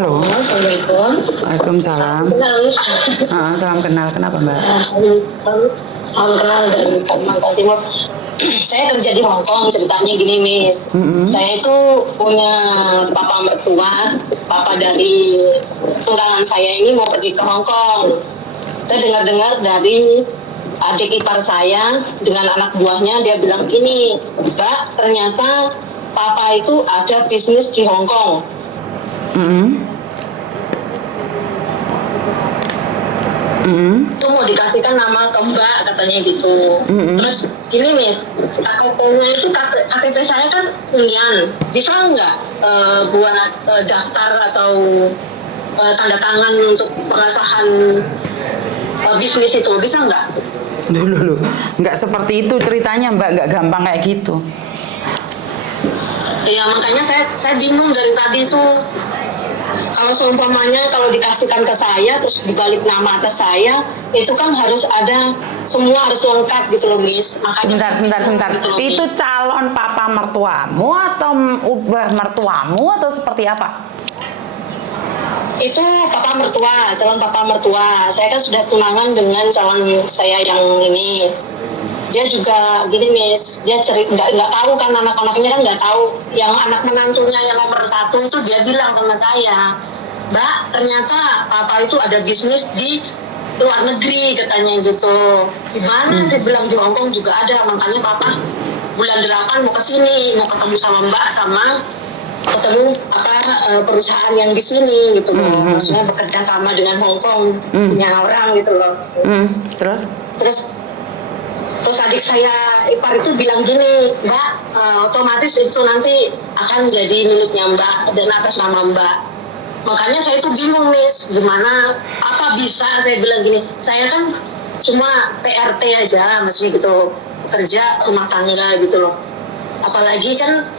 Halo. Assalamualaikum. Waalaikumsalam. Salam kenal. Kenapa, Mbak? Salam kenal dari Kalimantan Timur. Saya kerja di Hong Kong. Ceritanya gini, Miss. Saya itu punya papa mertua. Papa dari tunangan saya ini mau pergi ke Hong Kong. Saya dengar-dengar dari adik ipar saya dengan anak buahnya, dia bilang ini, Mbak, ternyata papa itu ada bisnis di Hong Kong. Itu mau dikasihkan nama ke Mbak katanya gitu. Terus ini Miss, KTP-nya itu KTP saya kan Hunian. Bisa nggak buat daftar atau tanda tangan untuk pengesahan bisnis itu, bisa nggak? Dulu, nggak seperti itu ceritanya, Mbak. Nggak gampang kayak gitu. Ya makanya saya bingung dari tadi tuh. Kalau seumpamanya kalau dikasihkan ke saya terus dibalik nama atas saya, itu kan harus ada, semua harus lengkap gitu loh, Miss. Makanya Sebentar. gitu loh, Itu Miss. calon papa mertuamu atau ubah mertuamu atau seperti apa? Itu papa mertua, calon papa mertua. Saya kan sudah tunangan dengan calon saya yang ini. Dia juga gini, Miss, dia nggak tahu kan, anak-anaknya kan nggak tahu. Yang anak menantunya yang nomor 1 itu dia bilang sama saya, Mbak, ternyata papa itu ada bisnis di luar negeri katanya gitu. Gimana? Saya bilang di Hong Kong juga ada, makanya papa bulan 8 mau ke sini, mau ketemu sama Mbak, sama ketemu perusahaan yang di sini gitu loh. Maksudnya bekerja sama dengan Hong Kong punya orang gitu loh. Terus adik saya ipar itu bilang gini, Mbak, otomatis itu nanti akan jadi miliknya Mbak dan atas nama Mbak. Makanya saya itu bingung, Miss, gimana, apa bisa, saya bilang gini, saya kan cuma PRT aja, maksudnya gitu, kerja rumah tangga gitu loh. Apalagi kan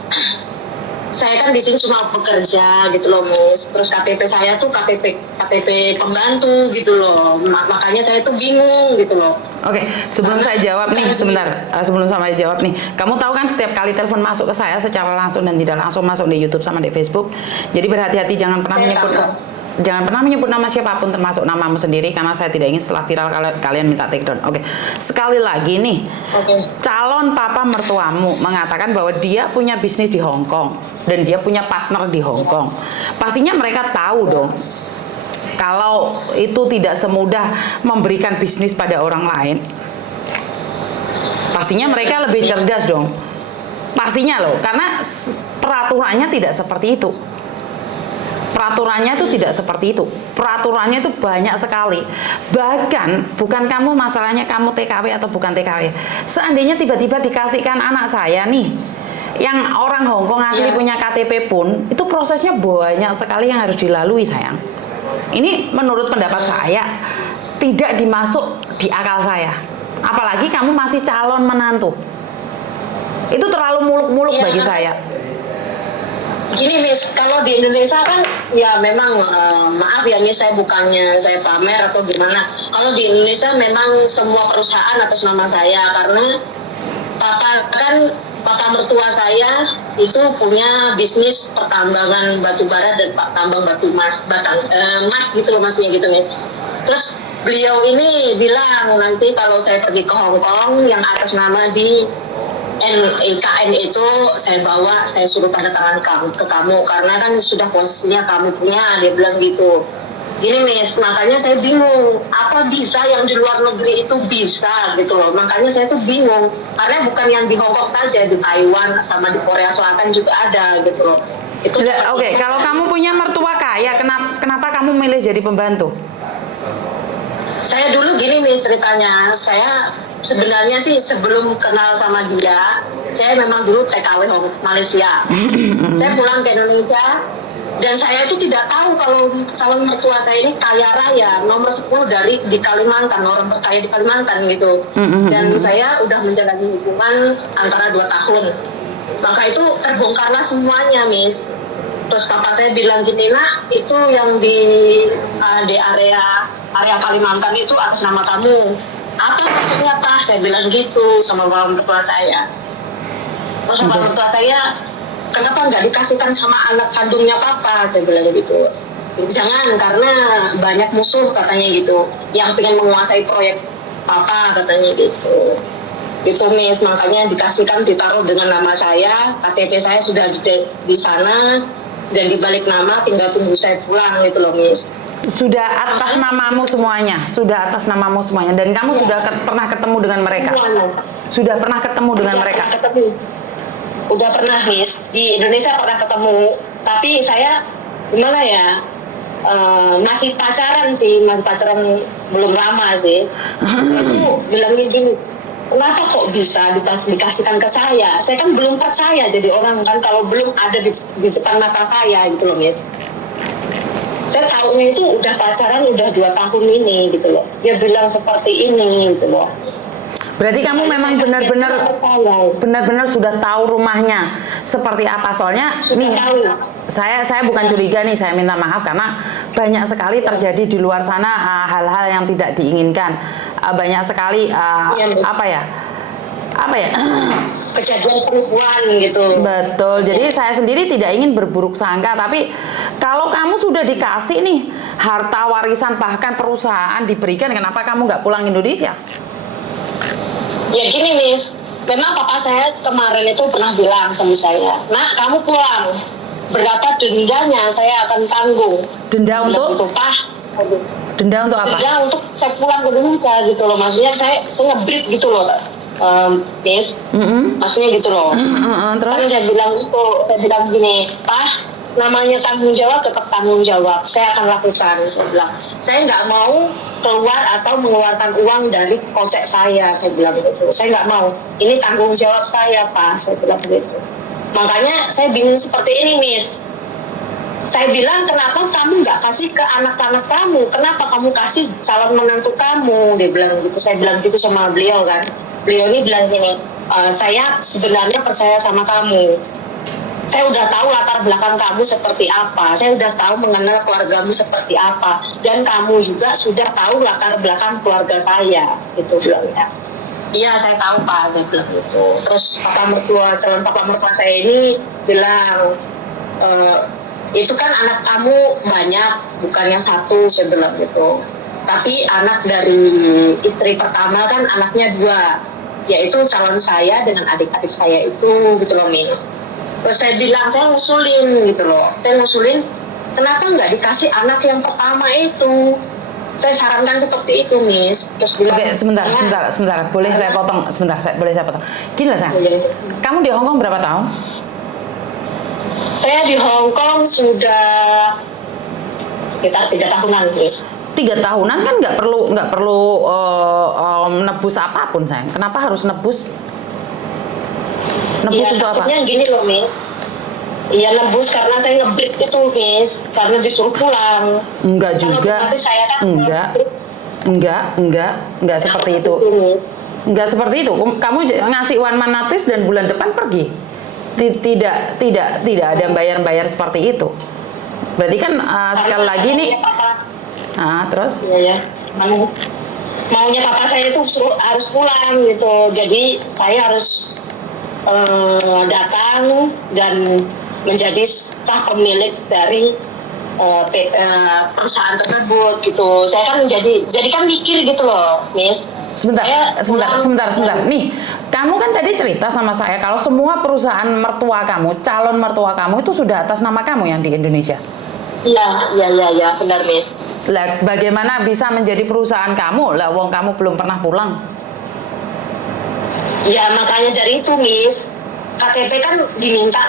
saya kan di sini cuma bekerja gitu loh, Miss. Terus KTP saya tuh KTP pembantu gitu loh. Makanya saya tuh bingung gitu loh. Oke, sebelum saya jawab nih, sebentar. Sebelum saya jawab nih, kamu tahu kan setiap kali telepon masuk ke saya secara langsung dan tidak langsung masuk di YouTube sama di Facebook. Jadi berhati-hati, jangan pernah menyebut nama siapapun termasuk namamu sendiri, karena saya tidak ingin setelah viral kalian minta take down. Oke. Sekali lagi nih, calon papa mertuamu mengatakan bahwa dia punya bisnis di Hong Kong dan dia punya partner di Hong Kong. Pastinya mereka tahu dong kalau itu tidak semudah memberikan bisnis pada orang lain. Pastinya mereka lebih cerdas dong. Pastinya loh, karena peraturannya tidak seperti itu. Peraturannya itu tidak seperti itu. Peraturannya itu banyak sekali. Bahkan bukan kamu, masalahnya kamu TKW atau bukan TKW. Seandainya tiba-tiba dikasihkan anak saya nih, yang orang Hong Kong asli punya KTP pun, itu prosesnya banyak sekali yang harus dilalui, sayang. Ini menurut pendapat saya tidak dimasuk di akal saya. Apalagi kamu masih calon menantu. Itu terlalu muluk-muluk bagi saya. Gini, Miss, kalau di Indonesia kan ya memang maaf ya, Miss, saya bukannya saya pamer atau gimana. Kalau di Indonesia memang semua perusahaan atas nama saya, karena papa mertua saya itu punya bisnis pertambangan batu bara dan tambang batu emas, emas gitu loh, maksudnya gitu, Miss. Terus beliau ini bilang nanti kalau saya pergi ke Hong Kong yang atas nama di NIKN itu saya bawa, saya suruh tanda tangan ke kamu karena kan sudah posisinya kamu punya, dia bilang gitu. Gini, Miss, makanya saya bingung, apa bisa yang di luar negeri itu bisa gitu loh. Makanya saya tuh bingung, karena bukan yang di Hong Kong saja, di Taiwan sama di Korea Selatan juga ada gitu loh. Oke, kalau kamu punya mertua kaya, kenapa kamu milih jadi pembantu? Saya dulu gini, Miss, ceritanya, saya sebenarnya sih sebelum kenal sama dia, saya memang dulu TKW Malaysia. Saya pulang ke Indonesia dan saya itu tidak tahu kalau calon mertua saya ini kaya raya, nomor 10 di Kalimantan, orang berkaya di Kalimantan gitu. Dan saya udah menjalani hubungan antara 2 tahun. Maka itu terbongkarlah semuanya, Miss. Terus papa saya bilang gini, nak, itu yang di area Kalimantan itu atas nama kamu. Apa maksudnya, Pak? Saya bilang gitu sama orang mertua saya. Terus orang mertua saya, kenapa nggak dikasihkan sama anak kandungnya papa? Saya bilang gitu. jangan karena banyak musuh katanya gitu yang pengen menguasai proyek papa katanya gitu. Itu Miss, makanya dikasihkan ditaruh dengan nama saya, KTP saya sudah di sana dan dibalik nama, tinggal tunggu saya pulang gitu loh Miss. Sudah atas namamu semuanya, sudah atas namamu semuanya, dan kamu sudah pernah ketemu dengan mereka? Sudah pernah ketemu dengan mereka? Pernah ketemu. Udah pernah Miss, di Indonesia pernah ketemu, tapi saya gimana ya, masih pacaran sih, masih pacaran belum lama sih. Itu bilangnya gini, kenapa kok bisa dikasihkan ke saya? Saya kan belum percaya jadi orang kan kalau belum ada di depan mata saya gitu loh Miss. Saya tahunya itu udah pacaran udah 2 tahun ini gitu loh. Dia bilang seperti ini gitu loh. Berarti kamu memang benar-benar sudah tahu rumahnya seperti apa. Soalnya sudah nih tahu. saya bukan curiga nih, saya minta maaf karena banyak sekali terjadi di luar sana hal-hal yang tidak diinginkan. Banyak sekali apa ya kejadian penipuan gitu. Betul. Jadi saya sendiri tidak ingin berburuk sangka, tapi kalau kamu sudah dikasih nih harta warisan bahkan perusahaan diberikan, kenapa kamu nggak pulang Indonesia? Ya gini Miss, memang papa saya kemarin itu pernah bilang sama saya, nak kamu pulang, berapa dendanya saya akan tanggung. Denda untuk? Denda untuk apa? Denda untuk saya pulang ke Indonesia gitu loh, maksudnya saya ngebrit gitu loh, Miss, maksudnya gitu loh. Terus? Kan saya bilang gini, Pak, namanya tanggung jawab tetap tanggung jawab, saya akan lakukan. Saya bilang, saya nggak mau keluar atau mengeluarkan uang dari kocek saya bilang begitu. Saya nggak mau, ini tanggung jawab saya Pak, saya bilang begitu. Makanya saya bingung seperti ini Miss. Saya bilang, kenapa kamu nggak kasih ke anak-anak kamu, kenapa kamu kasih calon menantu kamu, dia bilang gitu. Saya bilang gitu sama beliau kan, beliau ini bilang gini, saya sebenarnya percaya sama kamu, saya udah tahu latar belakang kamu seperti apa, saya udah tahu mengenal keluargamu seperti apa, dan kamu juga sudah tahu latar belakang keluarga saya, gitu bilangnya. Iya saya tahu Pak, saya bilang gitu. Terus calon papa mertua saya ini bilang, itu kan anak kamu banyak, bukannya satu, saya bilang gitu. Tapi anak dari istri pertama kan anaknya 2, yaitu calon saya dengan adik-adik saya itu, gitu loh Miss. Terus saya bilang, saya ngusulin gitu loh. Saya ngusulin, kenapa nggak dikasih anak yang pertama itu? Saya sarankan seperti itu, Miss. Terus bilang, oke, sebentar. Boleh saya potong? Boleh saya potong. Gini lah, sayang. Kamu di Hong Kong berapa tahun? Saya di Hong Kong sudah sekitar 3 tahunan, Miss. 3 tahunan kan nggak perlu nebus apapun, sayang. Kenapa harus nebus? Nebus untuk apa? Takutnya gini loh Miss, iya nebus karena saya ngebrit itu Miss, karena disuruh pulang. Enggak juga. Saya kan enggak seperti itu. Enggak seperti itu. Kamu ngasih one man notice dan bulan depan pergi. Tidak ada bayar seperti itu. Berarti kan sekali lagi nih. Terus? Iya. Maunya papa saya itu harus pulang gitu. Jadi saya harus datang dan menjadi staf pemilik dari perusahaan tersebut gitu. Saya kan jadi kan mikir gitu loh, Miss. Sebentar. Nih, kamu kan tadi cerita sama saya kalau semua perusahaan mertua kamu, calon mertua kamu itu sudah atas nama kamu yang di Indonesia. Iya, benar, Miss. Lah, bagaimana bisa menjadi perusahaan kamu? Lah, wong kamu belum pernah pulang. Ya makanya dari itu Miss, KTP kan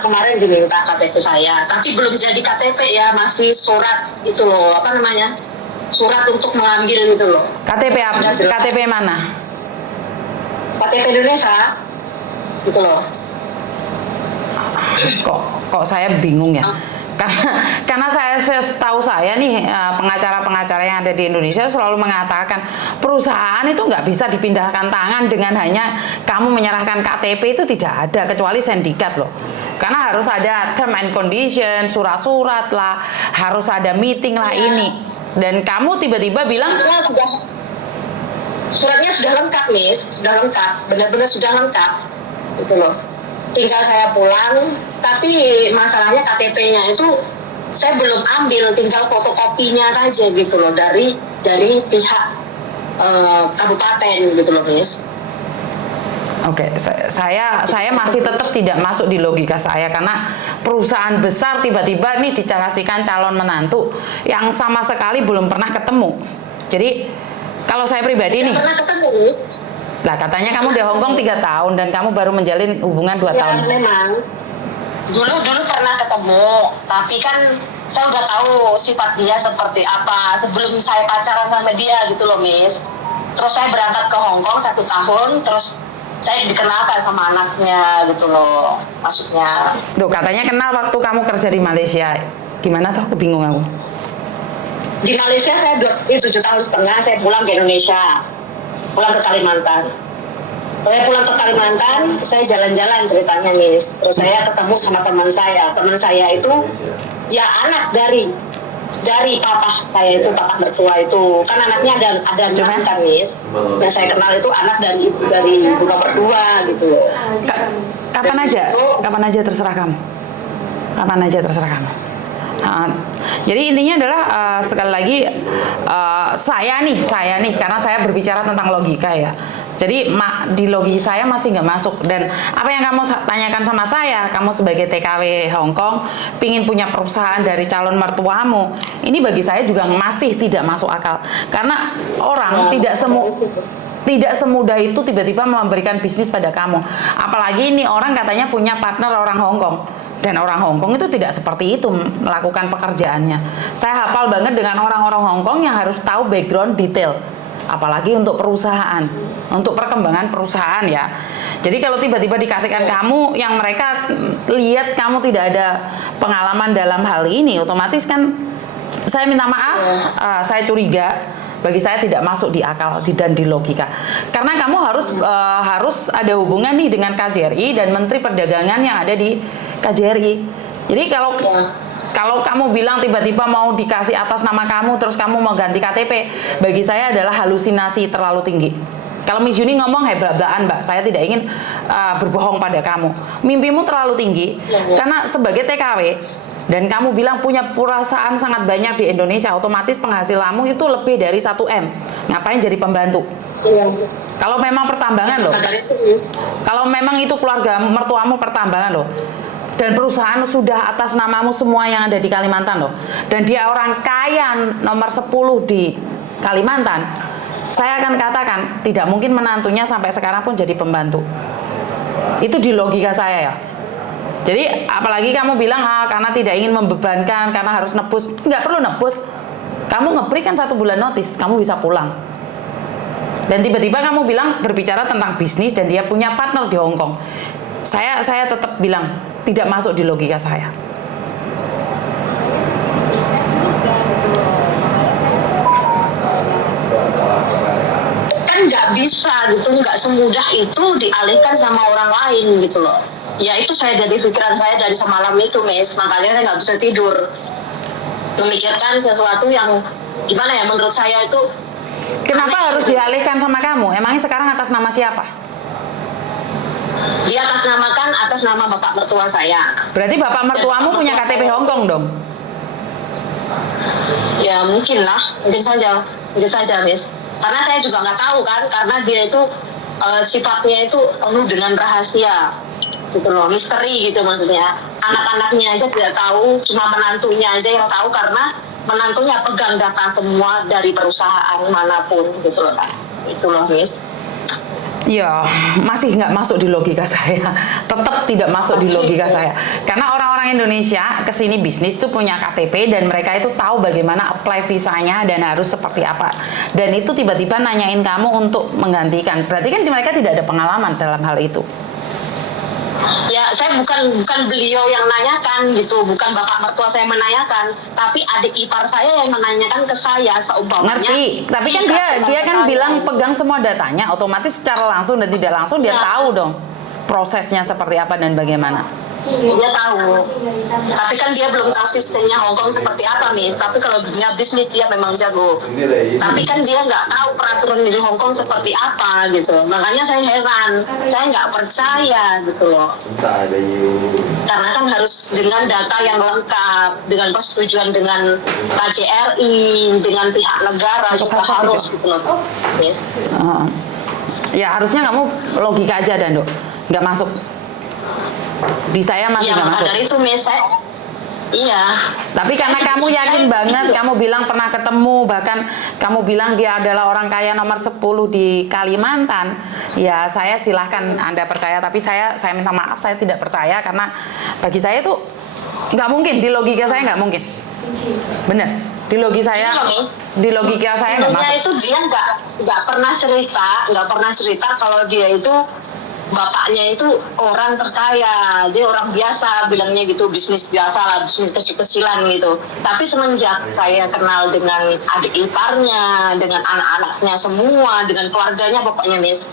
kemarin diminta KTP saya, tapi belum jadi KTP ya, masih surat itu loh, apa namanya, surat untuk mengambil itu loh. KTP apa? KTP mana? KTP Indonesia gitu loh. Kok saya bingung ya? Karena saya tahu saya nih pengacara-pengacara yang ada di Indonesia selalu mengatakan perusahaan itu nggak bisa dipindahkan tangan dengan hanya kamu menyerahkan KTP, itu tidak ada kecuali sindikat loh. Karena harus ada term and condition, surat-surat lah, harus ada meeting lah ini. Dan kamu tiba-tiba bilang suratnya sudah lengkap Miss, sudah lengkap, benar-benar sudah lengkap gitu loh. Tinggal saya pulang, tapi masalahnya KTP-nya itu saya belum ambil, tinggal fotokopinya saja gitu loh dari pihak kabupaten gitu loh, Miss. Oke, saya masih tetap tidak masuk di logika saya karena perusahaan besar tiba-tiba nih dikasihkan calon menantu yang sama sekali belum pernah ketemu. Jadi kalau saya pribadi nih, Pernah ketemu? lah katanya kamu di Hong Kong 3 tahun dan kamu baru menjalin hubungan 2 Ya tahun. memang. Dulu pernah ketemu, tapi kan saya udah tahu sifat dia seperti apa sebelum saya pacaran sama dia gitu loh, Miss. Terus saya berangkat ke Hong Kong 1 tahun, terus saya dikenalkan sama anaknya gitu loh, maksudnya. Loh, katanya kenal waktu kamu kerja di Malaysia. Gimana tuh? Aku bingung aku. Di Malaysia saya 7,5 tahun saya pulang ke Indonesia, pulang ke Kalimantan. Saya pulang ke Kalimantan, saya jalan-jalan ceritanya, Miss. Terus saya ketemu sama teman saya. Teman saya itu ya anak dari papa saya itu, papa mertua itu. Kan anaknya ada 6 kan, Miss. Yang saya kenal itu anak dari ibu nomor 2 gitu. Kapan aja terserah kamu. Kapan aja terserah kamu. Jadi intinya adalah sekali lagi saya nih karena saya berbicara tentang logika ya. Jadi di logika saya masih nggak masuk, dan apa yang kamu tanyakan sama saya, kamu sebagai TKW Hong Kong pingin punya perusahaan dari calon mertuamu, ini bagi saya juga masih tidak masuk akal karena orang tidak semudah itu tiba-tiba memberikan bisnis pada kamu. Apalagi ini orang katanya punya partner orang Hong Kong. Dan orang Hong Kong itu tidak seperti itu melakukan pekerjaannya. Saya hafal banget dengan orang-orang Hong Kong yang harus tahu background detail. Apalagi untuk perusahaan, untuk perkembangan perusahaan ya. Jadi kalau tiba-tiba dikasihkan kamu yang mereka lihat kamu tidak ada pengalaman dalam hal ini, otomatis kan saya minta maaf, saya curiga. Bagi saya tidak masuk di akal dan di logika. Karena kamu harus ada hubungan nih dengan KJRI dan Menteri Perdagangan yang ada di KJRI. Jadi kalau kamu bilang tiba-tiba mau dikasih atas nama kamu terus kamu mau ganti KTP, bagi saya adalah halusinasi terlalu tinggi. Kalau Miss Yuni ngomong bla-blaan, Mbak, saya tidak ingin berbohong pada kamu. Mimpimu terlalu tinggi karena sebagai TKW dan kamu bilang punya perusahaan sangat banyak di Indonesia, otomatis penghasilanmu itu lebih dari 1 M. Ngapain jadi pembantu? Kalau memang pertambangan loh. Kalau memang itu keluarga mertuamu pertambangan loh. Dan perusahaan sudah atas namamu semua yang ada di Kalimantan loh. Dan dia orang kaya nomor 10 di Kalimantan. Saya akan katakan tidak mungkin menantunya sampai sekarang pun jadi pembantu. Itu di logika saya ya. Jadi apalagi kamu bilang karena tidak ingin membebankan, karena harus nebus. Nggak perlu nebus. Kamu ngeberikan 1 bulan notis, kamu bisa pulang. Dan tiba-tiba kamu bilang berbicara tentang bisnis dan dia punya partner di Hong Kong. Saya tetap bilang tidak masuk di logika saya. Kan nggak bisa gitu, nggak semudah itu dialihkan sama orang lain gitu loh. Ya itu saya jadi pikiran saya dari semalam itu, Miss. Makanya saya nggak bisa tidur memikirkan sesuatu yang gimana ya, menurut saya itu. Kenapa harus dialihkan sama kamu? Emangnya sekarang atas nama siapa? Dia atas nama bapak mertua saya. Berarti bapak mertuamu punya KTP Hong Kong dong? Ya mungkin saja, Miss. Karena saya juga nggak tahu kan, karena dia itu sifatnya itu penuh dengan rahasia. Gitu loh, misteri gitu maksudnya. Anak-anaknya aja tidak tahu, cuma menantunya aja yang tahu karena menantunya pegang data semua dari perusahaan manapun gitu loh, Kak. Itu loh, Miss. Ya, masih nggak masuk di logika saya. Tetap tidak masuk di logika saya. Karena orang-orang Indonesia kesini bisnis itu punya KTP dan mereka itu tahu bagaimana apply visanya dan harus seperti apa. Dan itu tiba-tiba nanyain kamu untuk menggantikan. Berarti kan mereka tidak ada pengalaman dalam hal itu. Ya, saya bukan beliau yang menanyakan gitu, bukan bapak mertua saya menanyakan, tapi adik ipar saya yang menanyakan ke saya seumpamanya. Ngerti, tapi kan dia kan bilang pegang semua datanya, otomatis secara langsung dan tidak langsung dia tahu dong prosesnya seperti apa dan bagaimana. Dia tahu, tapi kan dia belum tahu sistemnya Hong Kong seperti apa nih. Tapi kalau dunia bisnis dia memang jago. Tapi kan dia nggak tahu peraturan di Hong Kong seperti apa gitu. Makanya saya heran, saya nggak percaya gitu loh. Karena kan harus dengan data yang lengkap, dengan persetujuan dengan KJRI, dengan pihak negara juga harus gitu loh. Yes. Ya harusnya kamu logika aja dan nggak masuk. Di saya masih nggak masuk. Dari itu iya. Tapi karena kamu yakin banget, kamu bilang pernah ketemu, bahkan kamu bilang dia adalah orang kaya nomor 10 di Kalimantan, ya saya silahkan Anda percaya. Tapi saya minta maaf, saya tidak percaya karena bagi saya itu nggak mungkin, di logika saya nggak mungkin. Bener, di logika saya nggak masuk. Itu dia nggak pernah cerita kalau dia itu bapaknya itu orang terkaya, dia orang biasa bilangnya gitu, bisnis biasa lah, bisnis kecil-kecilan gitu. Tapi semenjak saya kenal dengan adik iparnya, dengan anak-anaknya semua, dengan keluarganya pokoknya Miss,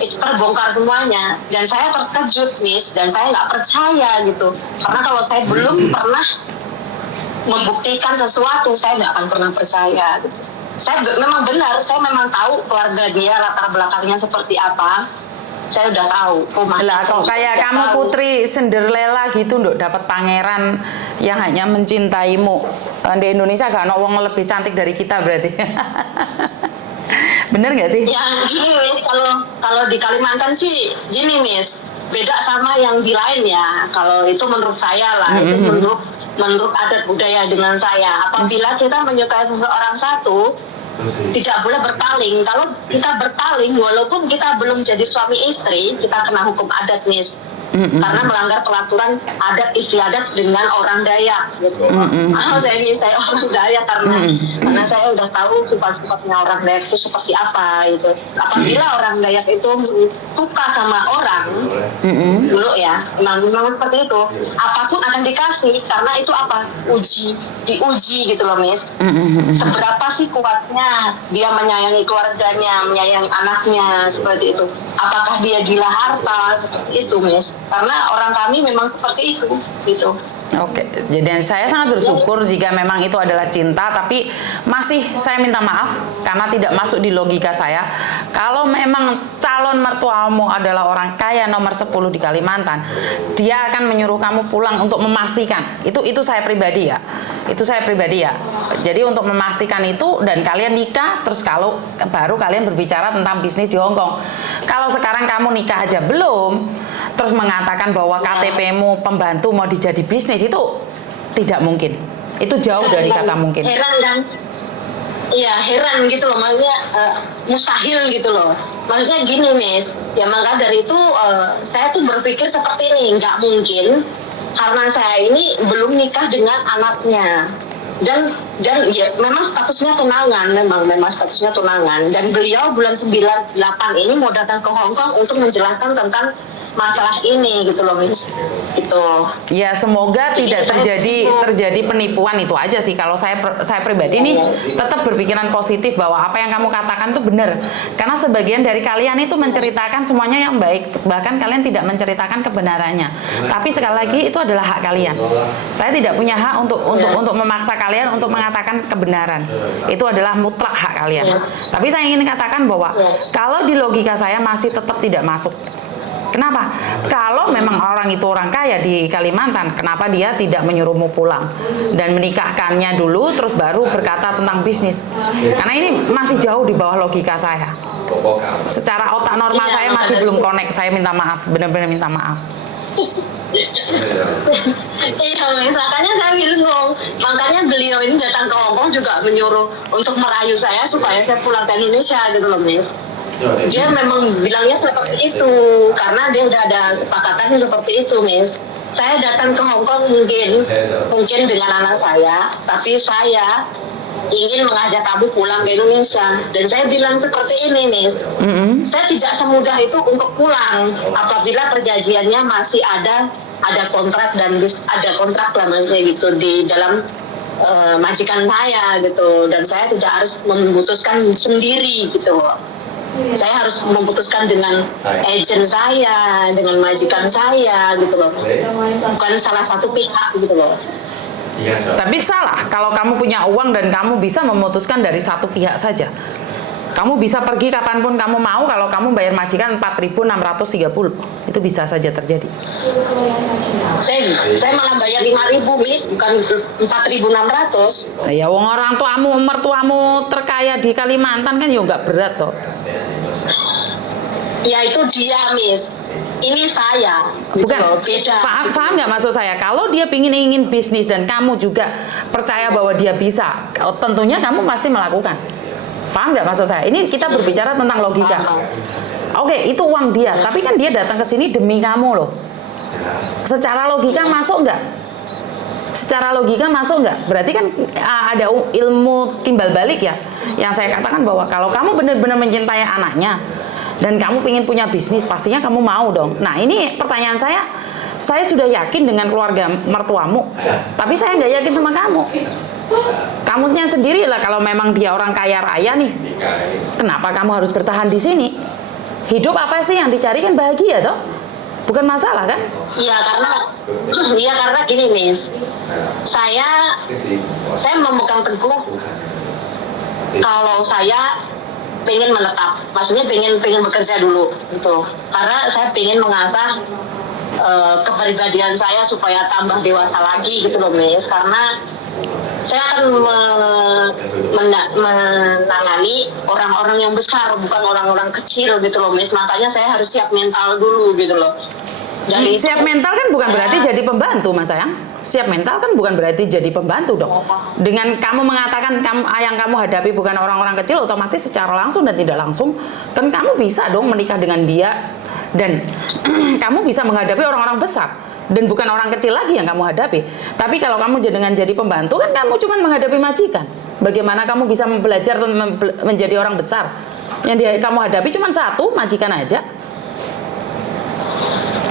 itu terbongkar semuanya. Dan saya terkejut Miss, dan saya nggak percaya gitu. Karena kalau saya belum pernah membuktikan sesuatu, saya nggak akan pernah percaya gitu. Saya memang benar, saya memang tahu keluarga dia, latar belakangnya seperti apa. Saya udah tahu. Lah kok kayak kamu putri Cinderella gitu nduk, dapat pangeran yang hanya mencintaimu. Di Indonesia gak ada wong lebih cantik dari kita berarti. Bener nggak sih? Ya gini Miss, kalau di Kalimantan sih gini Miss, beda sama yang di lain ya. Kalau itu menurut saya lah, itu menurut adat budaya dengan saya. Apabila kita menyukai seseorang satu, tidak boleh berpaling. Kalau kita berpaling, walaupun kita belum jadi suami istri, kita kena hukum adat Miss. Karena melanggar peraturan adat istiadat dengan orang Dayak gitu. Saya orang Dayak karena saya udah tahu sifat-sifatnya orang Dayak itu seperti apa gitu. Apabila orang Dayak itu suka sama orang dulu ya, memang seperti itu, apapun akan dikasih karena itu apa? Diuji gitu loh Miss. Seberapa sih kuatnya dia menyayangi keluarganya, menyayangi anaknya seperti itu. Apakah dia gila harta seperti itu Miss? Karena orang kami memang seperti itu gitu. Oke, jadi saya sangat bersyukur jika memang itu adalah cinta, tapi masih saya minta maaf karena tidak masuk di logika saya. Kalau memang calon mertuamu adalah orang kaya nomor 10 di Kalimantan, dia akan menyuruh kamu pulang untuk memastikan. Itu saya pribadi ya. Itu saya pribadi ya. Jadi untuk memastikan itu dan kalian nikah, terus kalau baru kalian berbicara tentang bisnis di Hong Kong. Kalau sekarang kamu nikah aja belum, terus mengatakan bahwa KTP-mu pembantu mau dijadi bisnis, itu tidak mungkin. Itu jauh dari kata mungkin. Heran kan? Iya, heran gitu loh, maksudnya mustahil gitu loh. Maksudnya gini Miss, ya maka dari itu saya tuh berpikir seperti ini, nggak mungkin karena saya ini belum nikah dengan anaknya. Dan ya memang statusnya tunangan, memang statusnya tunangan. Dan beliau bulan 98 ini mau datang ke Hong Kong untuk menjelaskan tentang masalah ini gitu loh Miss. Itu. Ya semoga tidak terjadi penipuan, itu aja sih. Kalau saya pribadi ini tetap berpikiran positif bahwa apa yang kamu katakan itu benar. Karena sebagian dari kalian itu menceritakan semuanya yang baik, bahkan kalian tidak menceritakan kebenarannya. Tapi sekali lagi itu adalah hak kalian. Saya tidak punya hak untuk memaksa kalian untuk mengatakan kebenaran. Itu adalah mutlak hak kalian. Tapi saya ingin katakan bahwa kalau di logika saya masih tetap tidak masuk. Kenapa? Kalau memang orang itu orang kaya di Kalimantan, kenapa dia tidak menyuruhmu pulang dan menikahkannya dulu terus baru berkata tentang bisnis? Karena ini masih jauh di bawah logika saya. Secara otak normal saya masih belum connect. Saya minta maaf, benar-benar minta maaf. Iya, makanya saya bingung. Makanya beliau ini datang ke Hong Kong juga menyuruh untuk merayu saya supaya saya pulang ke Indonesia gitu loh Miss. Dia memang bilangnya seperti itu karena dia udah ada sepakatannya seperti itu Miss. Saya datang ke Hong Kong mungkin dengan anak saya, tapi saya ingin mengajak kamu pulang ke Indonesia. Dan saya bilang seperti ini Miss, saya tidak semudah itu untuk pulang apabila perjanjiannya masih ada kontrak dan ada kontrak lah maksudnya gitu di dalam majikan saya gitu, dan saya tidak harus memutuskan sendiri gitu. Saya harus memutuskan dengan agent saya, dengan majikan saya gitu loh. Bukan salah satu pihak gitu loh. Tapi salah kalau kamu punya uang dan kamu bisa memutuskan dari satu pihak saja. Kamu bisa pergi kapanpun kamu mau kalau kamu bayar majikan 4.630. Itu bisa saja terjadi. Saya malah bayar 5.000 Miss, bukan 4.600. Ya wong orang tuamu, mertuamu terkaya di Kalimantan kan ya nggak berat toh. Ya itu dia Miss. Ini saya. Gitu Bukan, loh, beda. paham nggak maksud saya? Kalau dia ingin bisnis dan kamu juga percaya bahwa dia bisa, tentunya kamu pasti melakukan. Paham nggak maksud saya? Ini kita berbicara tentang logika. Oke, itu uang dia, tapi kan dia datang ke sini demi kamu loh. Secara logika masuk nggak? Secara logika masuk nggak? Berarti kan ada ilmu timbal balik ya. Yang saya katakan bahwa kalau kamu benar-benar mencintai anaknya dan kamu ingin punya bisnis, pastinya kamu mau dong. Nah ini pertanyaan saya sudah yakin dengan keluarga mertuamu, tapi saya nggak yakin sama kamu. Kamunya sendiri lah kalau memang dia orang kaya raya nih, kenapa kamu harus bertahan di sini? Hidup apa sih yang dicari kan bahagia toh? Bukan masalah kan? Iya karena gini Miss, saya memegang teguh kalau saya pengen menetap, maksudnya pengen bekerja dulu gitu, karena saya pengen mengasah kepribadian saya supaya tambah dewasa lagi gitu loh Miss, karena saya akan menangani orang-orang yang besar, bukan orang-orang kecil gitu loh Miss, makanya saya harus siap mental dulu gitu loh. Jadi siap mental kan bukan berarti jadi pembantu mas sayang. Siap mental kan bukan berarti jadi pembantu dong. Dengan kamu mengatakan yang kamu hadapi bukan orang-orang kecil, otomatis secara langsung dan tidak langsung kan kamu bisa dong menikah dengan dia dan kamu bisa menghadapi orang-orang besar dan bukan orang kecil lagi yang kamu hadapi. Tapi kalau kamu dengan jadi pembantu kan kamu cuma menghadapi majikan. Bagaimana kamu bisa belajar menjadi orang besar? Yang kamu hadapi cuma satu majikan aja.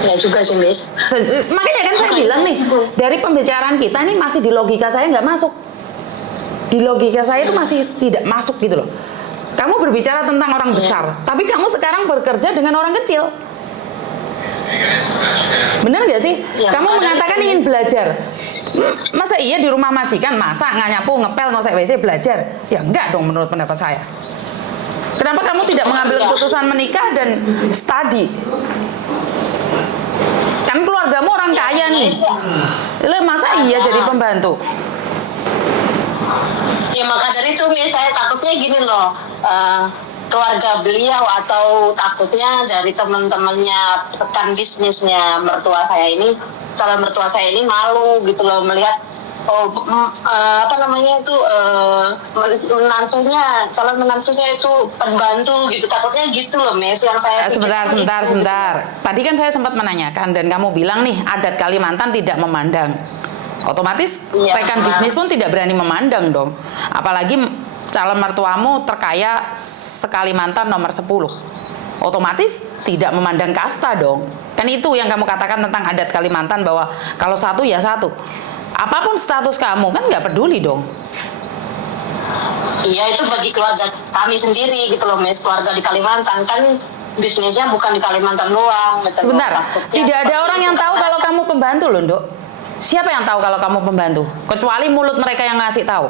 Ya juga sih Miss. Makanya kan saya bilang nih, dari pembicaraan kita nih masih di logika saya nggak masuk. Di logika saya itu masih tidak masuk gitu loh. Kamu berbicara tentang orang besar, tapi kamu sekarang bekerja dengan orang kecil. Benar nggak sih? Ya, kamu mengatakan ingin belajar. Masa iya di rumah majikan, masa nggak nyapu, ngepel, ngosek WC, belajar? Ya enggak dong menurut pendapat saya. Kenapa kamu tidak mengambil keputusan menikah dan study? Kan keluargamu orang kaya nih. Masa iya jadi pembantu? Ya maka dari itu nih saya takutnya gini loh, keluarga beliau atau takutnya dari teman-temannya rekan bisnisnya mertua saya ini, calon mertua saya ini malu gitu loh melihat calon menantunya itu pembantu gitu, takutnya gitu loh Mes yang saya sebentar. Tadi kan saya sempat menanyakan dan kamu bilang nih adat Kalimantan tidak memandang. Otomatis rekan bisnis pun tidak berani memandang dong. Apalagi calon mertuamu terkaya se-Kalimantan nomor 10. Otomatis tidak memandang kasta dong. Kan itu yang kamu katakan tentang adat Kalimantan bahwa kalau satu ya satu. Apapun status kamu kan nggak peduli dong. Iya itu bagi keluarga kami sendiri gitu loh Mes, keluarga di Kalimantan kan bisnisnya bukan di Kalimantan doang. Sebentar, tidak ada orang yang tahu kalau kamu pembantu loh Dok. Siapa yang tahu kalau kamu pembantu? Kecuali mulut mereka yang ngasih tahu.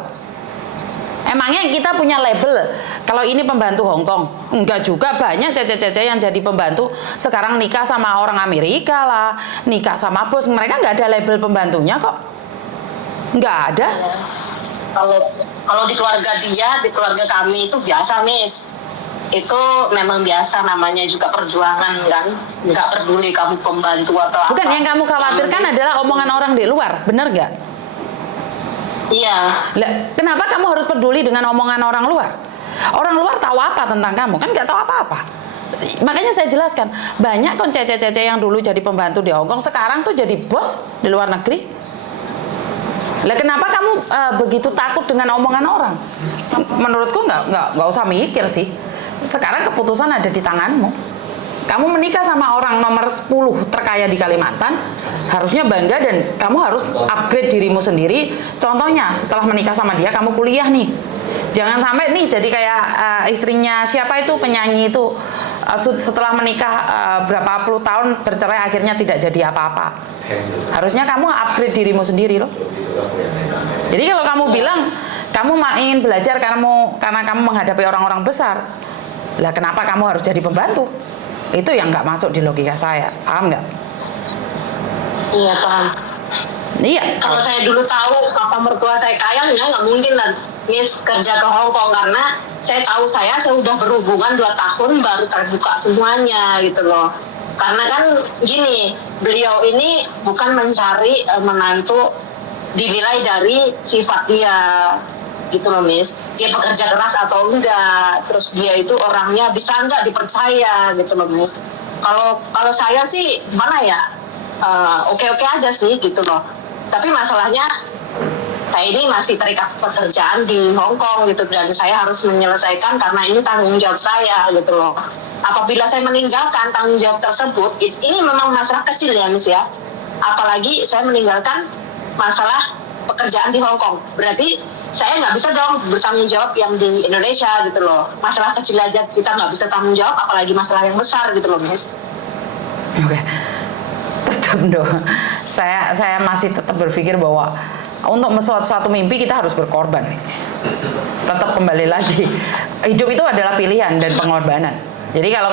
Emangnya kita punya label kalau ini pembantu Hongkong? Enggak juga, banyak cece-cece yang jadi pembantu sekarang nikah sama orang Amerika lah, nikah sama bos, mereka nggak ada label pembantunya kok. Nggak ada. Kalau di keluarga dia, di keluarga kami itu biasa Miss. Itu memang biasa, namanya juga perjuangan kan. Nggak peduli kamu pembantu atau apa. Bukan, yang kamu khawatirkan adalah omongan orang di luar, bener nggak? Iya. Kenapa kamu harus peduli dengan omongan orang luar? Orang luar tahu apa tentang kamu? Kan nggak tahu apa-apa. Makanya saya jelaskan, banyak kok cece-cece yang dulu jadi pembantu di Hongkong, sekarang tuh jadi bos di luar negeri. Lah kenapa kamu begitu takut dengan omongan orang? Menurutku nggak usah mikir sih. Sekarang keputusan ada di tanganmu. Kamu menikah sama orang nomor 10 terkaya di Kalimantan, harusnya bangga dan kamu harus upgrade dirimu sendiri. Contohnya, setelah menikah sama dia, kamu kuliah nih. Jangan sampai nih jadi kayak istrinya siapa itu penyanyi itu setelah menikah berapa puluh tahun bercerai akhirnya tidak jadi apa-apa. Harusnya kamu upgrade dirimu sendiri loh. Jadi kalau kamu bilang kamu ingin belajar karena kamu menghadapi orang-orang besar, lah kenapa kamu harus jadi pembantu? Itu yang nggak masuk di logika saya, paham nggak? Iya paham. Iya. Kalau saya dulu tahu papa mertua saya kaya, ya nggak mungkin lah Miss kerja ke Hong Kong, karena saya tahu saya udah berhubungan 2 tahun baru terbuka semuanya gitu loh. Karena kan gini, beliau ini bukan mencari menantu dinilai dari sifat dia gitu loh Miss. Dia pekerja keras atau enggak, terus dia itu orangnya bisa enggak dipercaya gitu loh Miss. Kalau saya sih mana ya, oke-oke aja sih gitu loh. Tapi masalahnya saya ini masih terikat pekerjaan di Hong Kong gitu, dan saya harus menyelesaikan karena ini tanggung jawab saya gitu loh. Apabila saya meninggalkan tanggung jawab tersebut, ini memang masalah kecil ya Miss ya. Apalagi saya meninggalkan masalah pekerjaan di Hong Kong, berarti saya nggak bisa dong bertanggung jawab yang di Indonesia gitu loh. Masalah kecil aja kita nggak bisa tanggung jawab, apalagi masalah yang besar gitu loh Miss. Oke. Tetap dong. Saya masih tetap berpikir bahwa untuk suatu mimpi kita harus berkorban. Tetap kembali lagi, hidup itu adalah pilihan dan pengorbanan. Jadi kalau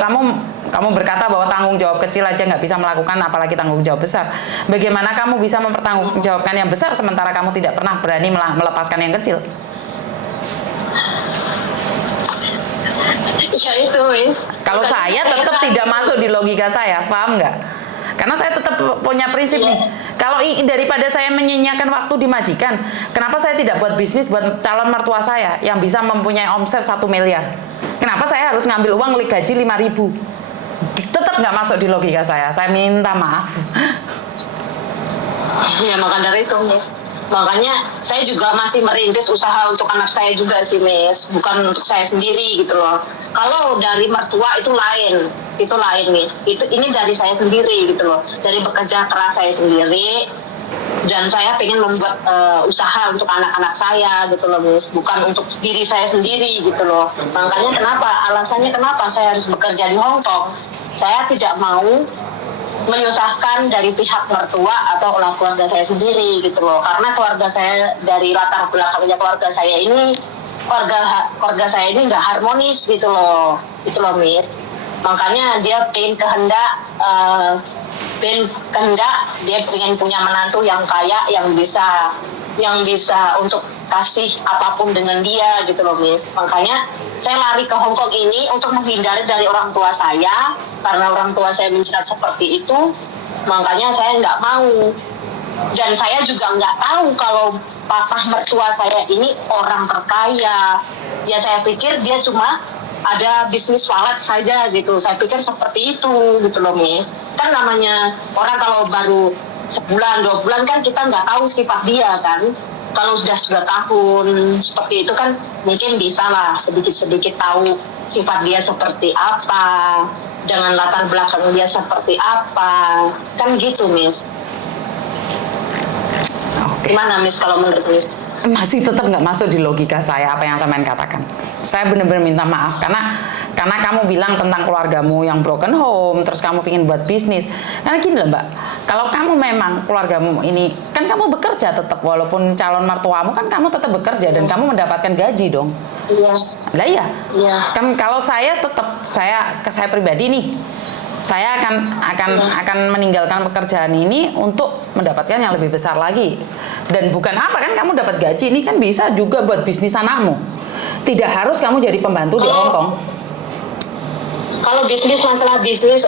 kamu berkata bahwa tanggung jawab kecil aja nggak bisa melakukan, apalagi tanggung jawab besar. Bagaimana kamu bisa mempertanggungjawabkan yang besar sementara kamu tidak pernah berani melepaskan yang kecil? Ya itu Miss. Kalau saya tetap tidak masuk di logika saya, paham nggak? Karena saya tetap punya prinsip nih. Kalau daripada saya menyanyiakan waktu di majikan, kenapa saya tidak buat bisnis buat calon mertua saya yang bisa mempunyai omset 1 miliar? Kenapa saya harus ngambil uang gaji 5.000? Tetap nggak masuk di logika saya. Saya minta maaf. Ya maka dari itu Miss. Makanya saya juga masih merintis usaha untuk anak saya juga sih Miss, bukan untuk saya sendiri gitu loh. Kalau dari mertua itu lain Miss. Ini dari saya sendiri gitu loh. Dari bekerja keras saya sendiri, dan saya pengen membuat usaha untuk anak-anak saya gitu loh Miss, bukan untuk diri saya sendiri gitu loh. Makanya alasannya kenapa saya harus bekerja di Hong Kong. Saya tidak mau menyusahkan dari pihak mertua atau keluarga saya sendiri gitu loh, karena keluarga saya dari latar belakangnya keluarga saya ini keluarga saya ini nggak harmonis gitu loh Miss. Makanya dia pengen dia pengen punya menantu yang kaya, yang bisa untuk kasih apapun dengan dia gitu loh Miss. Makanya saya lari ke Hong Kong ini untuk menghindari dari orang tua saya, karena orang tua saya mencegat seperti itu. Makanya saya nggak mau, dan saya juga nggak tahu kalau papa mertua saya ini orang terkaya. Ya saya pikir dia cuma ada bisnis wallet saja gitu. Saya pikir seperti itu gitu loh Miss. Kan namanya orang kalau baru sebulan 2 bulan kan kita nggak tahu sifat dia kan. Kalau sudah tahun seperti itu kan mungkin bisa lah sedikit-sedikit tahu sifat dia seperti apa, dengan latar belakang dia seperti apa, kan gitu Miss. Oke. Gimana Miss kalau menurut Miss? Masih tetap nggak masuk di logika saya apa yang sampean katakan. Saya benar-benar minta maaf karena kamu bilang tentang keluargamu yang broken home, terus kamu pingin buat bisnis. Karena gini loh Mbak, kalau kamu memang keluargamu ini, kan kamu bekerja tetap, walaupun calon mertuamu kan kamu tetap bekerja dan kamu mendapatkan gaji dong. Iya. Lah iya. Iya. Kan kalau saya tetap saya pribadi nih, saya akan meninggalkan pekerjaan ini untuk mendapatkan yang lebih besar lagi. Dan bukan apa kan kamu dapat gaji ini kan bisa juga buat bisnis anakmu. Tidak harus kamu jadi pembantu di Hong Kong. Kalau masalah bisnis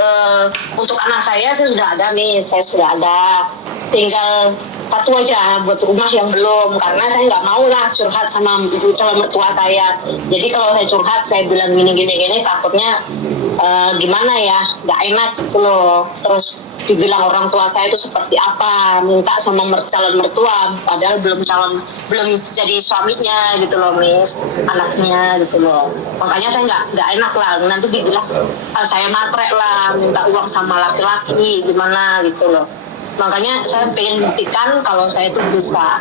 untuk anak saya sudah ada nih, saya sudah ada. Tinggal satu aja buat rumah yang belum, karena saya nggak mau lah curhat sama calon mertua saya. Jadi kalau saya curhat, saya bilang gini takutnya gimana ya, nggak enak gitu loh. Terus dibilang orang tua saya itu seperti apa, minta sama calon mertua, padahal belum jadi suaminya gitu loh Miss, anaknya gitu loh. Makanya saya nggak enak lah, nanti dibilang saya matrek lah, minta uang sama laki-laki gimana gitu loh. Makanya saya pengen buktikan kalau saya itu bisa.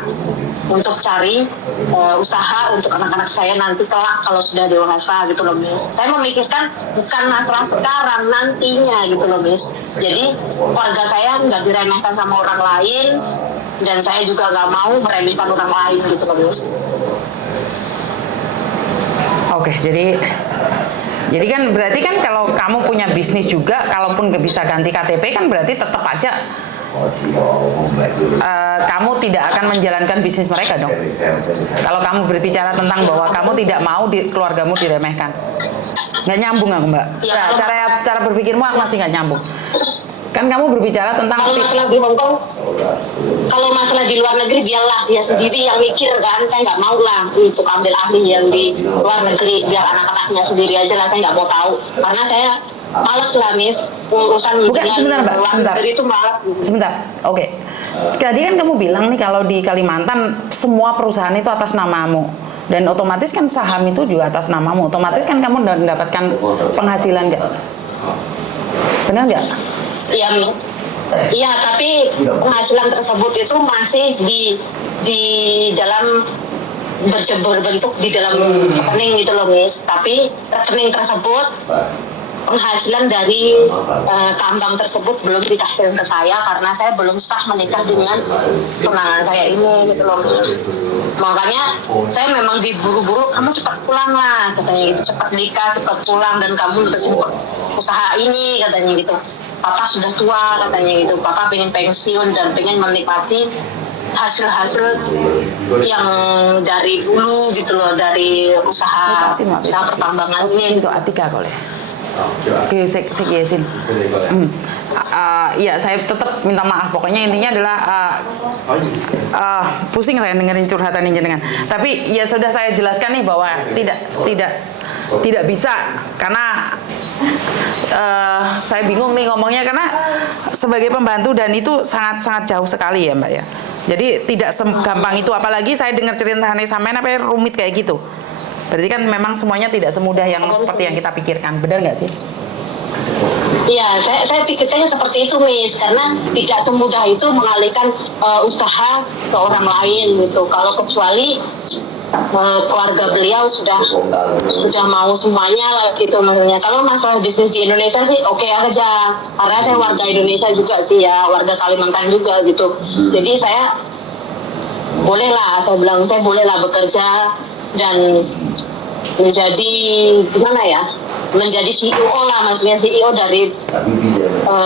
untuk cari usaha untuk anak-anak saya nanti kelak kalau sudah dewasa gitu loh Miss. Saya memikirkan bukan masalah sekarang, nantinya gitu loh Miss. Jadi keluarga saya nggak diremehkan sama orang lain, dan saya juga nggak mau meremehkan orang lain gitu loh Miss. Oke, jadi kan berarti kan kalau kamu punya bisnis juga, kalaupun nggak bisa ganti KTP kan berarti tetap aja kamu tidak akan menjalankan bisnis mereka dong. Kalau kamu berbicara tentang bahwa kamu tidak mau keluargamu diremehkan, nggak nyambung aku Mbak. Ya, Cara berpikirmu masih nggak nyambung. Kan kamu berbicara tentang kalau masalah di Hongkong, kalau masalah di luar negeri biarlah dia sendiri yang mikir kan. Saya nggak mau lah untuk ambil ahli yang di luar negeri, biar anak-anaknya sendiri aja lah. Saya nggak mau tahu karena saya males lah Miss urusan Bukan, sebentar Mbak, luar sebentar. negeri itu malas. Sebentar, oke. Tadi kan kamu bilang nih kalau di Kalimantan semua perusahaan itu atas namamu. Dan otomatis kan saham itu juga atas namamu. Otomatis kan kamu mendapatkan penghasilan nggak? Benar nggak? Iya, tapi penghasilan tersebut itu masih di dalam berbentuk di dalam rekening gitu loh Miss. Tapi rekening tersebut, penghasilan dari tambang tersebut belum dikasih ke saya karena saya belum sah menikah dengan tunangan saya ini gitu loh Miss. Makanya saya memang diburu-buru, kamu cepat pulang lah katanya gitu, cepat nikah, cepat pulang, dan kamu terus usaha ini katanya gitu. Papa sudah tua katanya gitu, Papa pengen pensiun dan pengen menikmati hasil-hasil yang dari dulu gitu loh, dari usaha pertambangan ini. Itu Atika boleh. Oke, Yesin. Ya, saya tetap minta maaf. Pokoknya intinya adalah pusing saya dengerin curhatan ini jenengan. Tapi ya sudah saya jelaskan nih bahwa tidak bisa karena saya bingung nih ngomongnya karena sebagai pembantu dan itu sangat jauh sekali ya Mbak ya. Jadi tidak segampang itu, apalagi saya dengar ceritanya sampean apa rumit kayak gitu. Berarti kan memang semuanya tidak semudah yang seperti yang kita pikirkan, benar nggak sih? Iya, saya pikirnya seperti itu Miss, karena tidak semudah itu mengalihkan usaha ke orang lain gitu. Kalau kecuali keluarga beliau sudah mau semuanya lah gitu maksudnya. Kalau masalah bisnis di Indonesia sih oke aja, karena saya warga Indonesia juga sih ya, warga Kalimantan juga gitu. Jadi saya bolehlah bekerja dan menjadi gimana ya, menjadi CEO lah, maksudnya CEO dari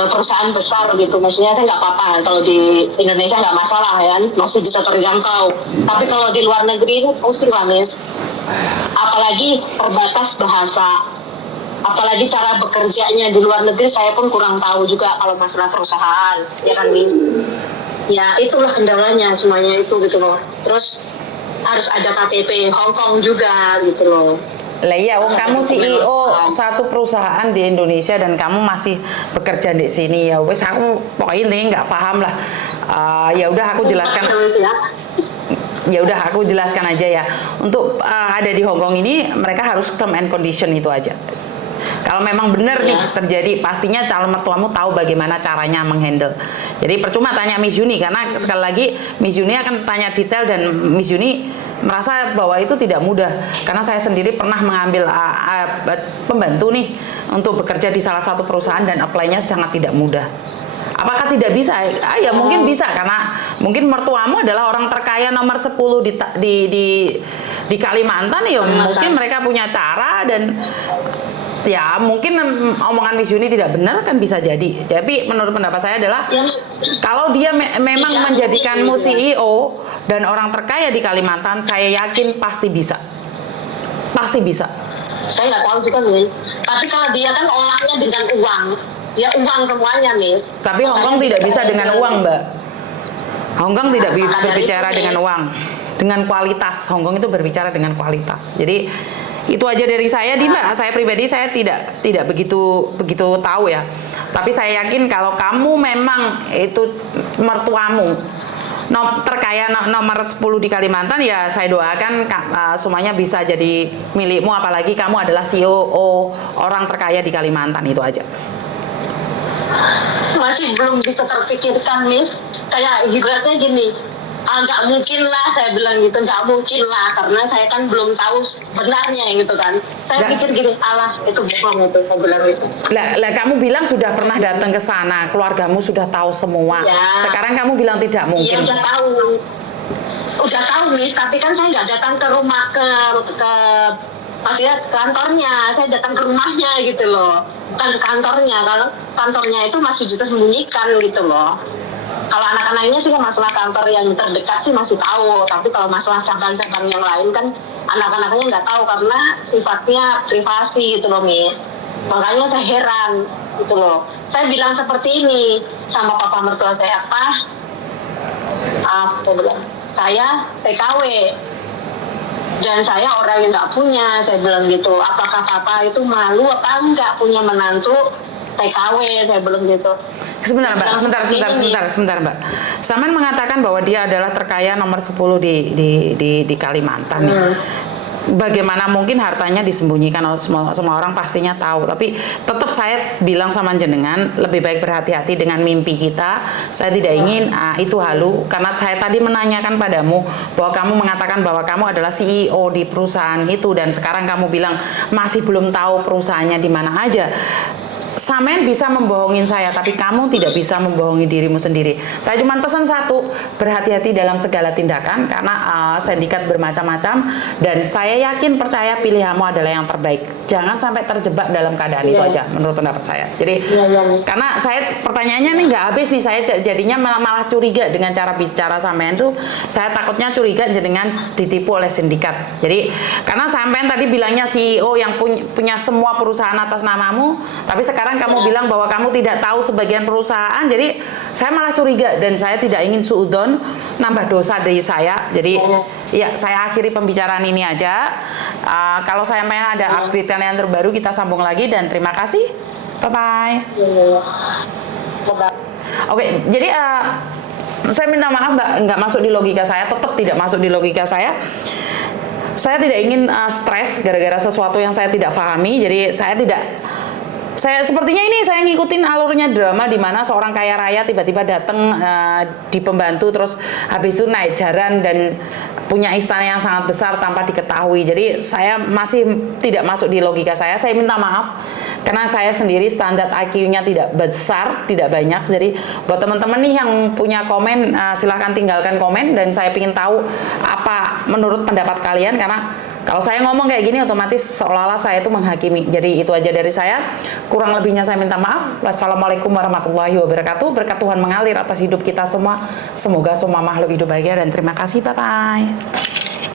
perusahaan besar gitu. Maksudnya saya nggak apa-apa, kalau di Indonesia nggak masalah ya, masih bisa terjangkau. Tapi kalau di luar negeri itu pusing lah Miss, apalagi terbatas bahasa, apalagi cara bekerjanya di luar negeri saya pun kurang tahu juga kalau masalah perusahaan ya kan Miss. Ya itulah kendalanya semuanya itu gitu loh. Terus harus ada KTP Hongkong juga gitu loh. Lah iya, kamu CEO satu perusahaan di Indonesia dan kamu masih bekerja di sini ya. Wes aku pokoknya ini nggak paham lah. Ya udah aku jelaskan. Ya udah aku jelaskan aja ya. Untuk ada di Hong Kong ini mereka harus term and condition itu aja. Kalau memang benar nih terjadi, pastinya calon mertuamu tahu bagaimana caranya menghandle. Jadi percuma tanya Miss Yuni, karena sekali lagi Miss Yuni akan tanya detail dan Miss Yuni merasa bahwa itu tidak mudah. Karena saya sendiri pernah mengambil pembantu nih untuk bekerja di salah satu perusahaan dan apply-nya sangat tidak mudah. Apakah tidak bisa? Ya mungkin bisa, karena mungkin mertuamu adalah orang terkaya nomor 10 di Kalimantan ya. Mungkin mereka punya cara dan ya mungkin omongan Miss Yuni tidak benar kan, bisa jadi. Tapi menurut pendapat saya adalah kalau dia memang menjadikanmu CEO dan orang terkaya di Kalimantan, saya yakin pasti bisa. Pasti bisa. Saya nggak tahu juga Miss. Tapi kalau dia kan olahnya dengan uang, ya uang semuanya Miss. Tapi Hong Kong tidak bisa dengan uang Mbak. Hong Kong tidak berbicara dengan uang, dengan kualitas. Hong Kong itu berbicara dengan kualitas. Jadi itu aja dari saya, Dina. Saya pribadi saya tidak begitu tahu ya. Tapi saya yakin kalau kamu memang itu mertuamu terkaya nomor 10 di Kalimantan, ya saya doakan semuanya bisa jadi milikmu, apalagi kamu adalah CEO orang terkaya di Kalimantan, itu aja. Masih belum bisa terpikirkan Miss. Kayak ibaratnya gini, nggak mungkin lah, saya bilang gitu, nggak mungkin lah, karena saya kan belum tahu sebenarnya gitu kan. Saya pikir gini, alah itu bohong itu, saya bilang gitu. Lah, kamu bilang sudah pernah datang ke sana, keluargamu sudah tahu semua. Ya. Sekarang kamu bilang tidak Iya mungkin. udah tahu Miss, tapi kan saya nggak datang ke rumah ke maksudnya kantornya, saya datang ke rumahnya gitu loh, bukan ke kantornya. Kalau kantornya itu masih disembunyikan gitu loh. Kalau anak-anaknya sih kan masalah kantor yang terdekat sih masih tahu, tapi kalau masalah cabang-cabang yang lain kan anak-anaknya nggak tahu karena sifatnya privasi gitu loh Miss. Makanya saya heran gitu loh. Saya bilang seperti ini sama papa mertua saya, saya bilang, saya TKW dan saya orang yang nggak punya, saya bilang gitu. Apakah papa itu malu apa enggak punya menantu TKW, saya bilang gitu. Sebentar Mbak, sebentar Mbak. Saman mengatakan bahwa dia adalah terkaya nomor 10 di Kalimantan nih. Bagaimana mungkin hartanya disembunyikan? Semua orang pastinya tahu, tapi tetap saya bilang sama jenengan lebih baik berhati-hati dengan mimpi kita. Saya tidak ingin itu halu, karena saya tadi menanyakan padamu bahwa kamu mengatakan bahwa kamu adalah CEO di perusahaan itu, dan sekarang kamu bilang masih belum tahu perusahaannya di mana aja. Samen bisa membohongin saya, tapi kamu tidak bisa membohongi dirimu sendiri. Saya cuma pesan satu, berhati-hati dalam segala tindakan, karena sindikat bermacam-macam, dan saya yakin percaya pilihanmu adalah yang terbaik. Jangan sampai terjebak dalam keadaan itu aja, menurut pendapat saya. Jadi, karena saya pertanyaannya nih nggak habis nih, saya jadinya malah curiga dengan cara bicara sampean tuh. Saya takutnya curiga dengan ditipu oleh sindikat. Jadi, karena sampean tadi bilangnya CEO yang punya semua perusahaan atas namamu, tapi sekarang kamu bilang bahwa kamu tidak tahu sebagian perusahaan, jadi saya malah curiga dan saya tidak ingin suudon nambah dosa dari saya. Jadi ya saya akhiri pembicaraan ini aja. Kalau saya pengen ada update yang terbaru kita sambung lagi, dan terima kasih. Bye bye. Oke, jadi saya minta maaf nggak masuk di logika saya, tetap tidak masuk di logika saya. Saya tidak ingin stres gara-gara sesuatu yang saya tidak pahami, jadi saya sepertinya ini saya ngikutin alurnya drama di mana seorang kaya raya tiba-tiba datang di pembantu, terus habis itu naik jaran dan punya istana yang sangat besar tanpa diketahui. Jadi saya masih tidak masuk di logika saya. Saya minta maaf karena saya sendiri standar IQ-nya tidak besar, tidak banyak. Jadi buat teman-teman nih yang punya komen, silahkan tinggalkan komen, dan saya ingin tahu apa menurut pendapat kalian, karena kalau saya ngomong kayak gini otomatis seolah-olah saya itu menghakimi. Jadi itu aja dari saya. Kurang lebihnya saya minta maaf. Wassalamualaikum warahmatullahi wabarakatuh. Berkat Tuhan mengalir atas hidup kita semua. Semoga semua makhluk hidup bahagia, dan terima kasih. Bye-bye.